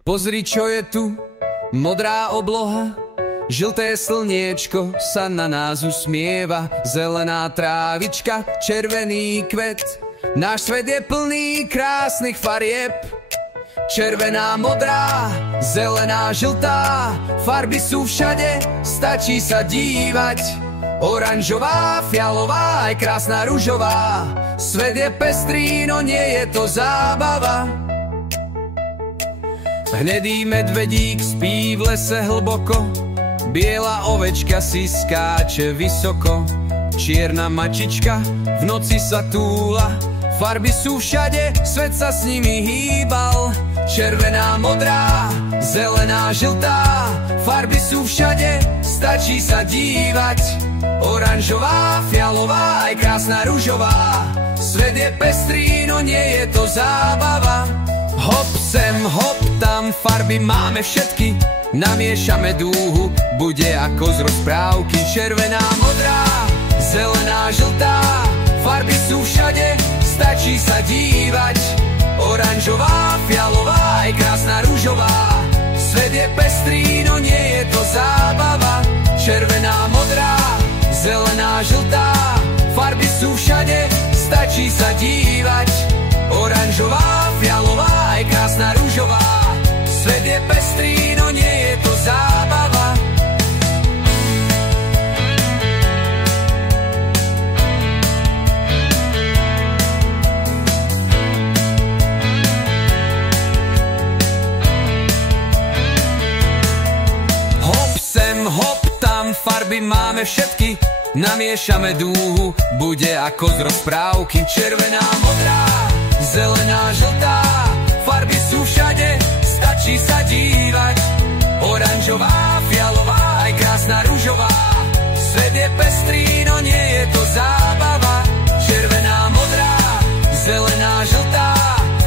Pozri, čo je tu, modrá obloha, žlté slniečko sa na nás usmieva, zelená trávička, červený kvet. Náš svet je plný krásnych farieb. Červená, modrá, zelená, žltá, farby sú všade, stačí sa dívať. Oranžová, fialová, aj krásna ružová, svet je pestrý, no nie je to zábava. Hnedý medvedík spí v lese hlboko, biela ovečka si skáče vysoko, čierna mačička v noci sa túla, farby sú všade, svet sa s nimi hýbal. Červená, modrá, zelená, žltá, farby sú všade, stačí sa dívať. Oranžová, fialová, aj krásna ružová, svet je pestrý, no nie je to zábava. Hop sem, hop tam, farby máme všetky, namiešame dúhu, bude ako z rozprávky. Červená, modrá, zelená, žltá, farby sú všade, stačí sa dívať. Oranžová, fialová, aj krásna ružová, svet je pestrý, no nie je to zábava. Červená, modrá, zelená, žltá, farby sú všade, stačí sa dívať. Oranžová, fialová, aj krásna ružová, svet je pestrý, no nie je to zábava. Hop sem, hop tam, farby máme všetky, namiešame dúhu, bude ako z rozprávky. Červená, modrá, zelená, žltá, farby sú všade, stačí sa dívať. Oranžová, fialová, aj krásna ružová, svet je pestrý, no nie je to zábava. Červená, modrá, zelená, žltá,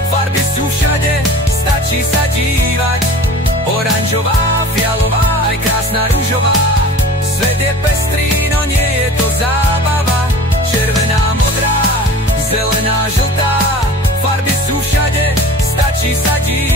farby sú všade, stačí sa dívať. Oranžová, fialová, aj krásna ružová, svet je pestrý, no nie je to zábava. Červená, modrá, zelená, žltá, farby sú všade, stačí sa dívať.